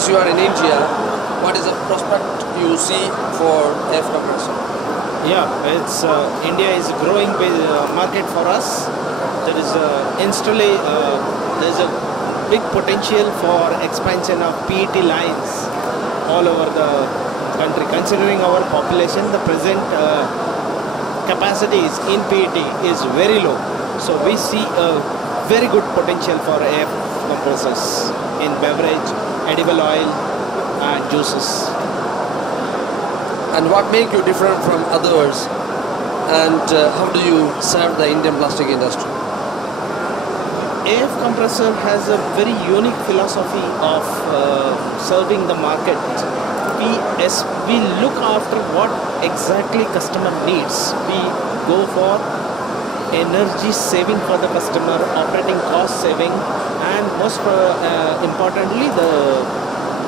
as you are in India, what is the prospect you see for air compressor? Yeah, it's India is a growing market for us. There is there's a big potential for expansion of PET lines all over the country. Considering our population, the present capacities in PET is very low. So we see a very good potential for air compressors in beverage, edible oil and juices. And what makes you different from others? And how do you serve the Indian plastic industry? AF compressor has a very unique philosophy of serving the market. We look after what exactly customer needs. We go for energy saving for the customer, operating cost saving, and most importantly the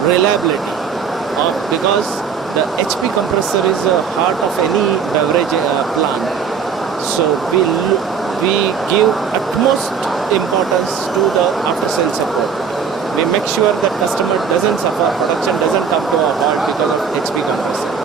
reliability because the HP compressor is the heart of any beverage plant. So we give utmost importance to the after sales support. We make sure that customer doesn't suffer, production doesn't come to a halt because of HP compressor.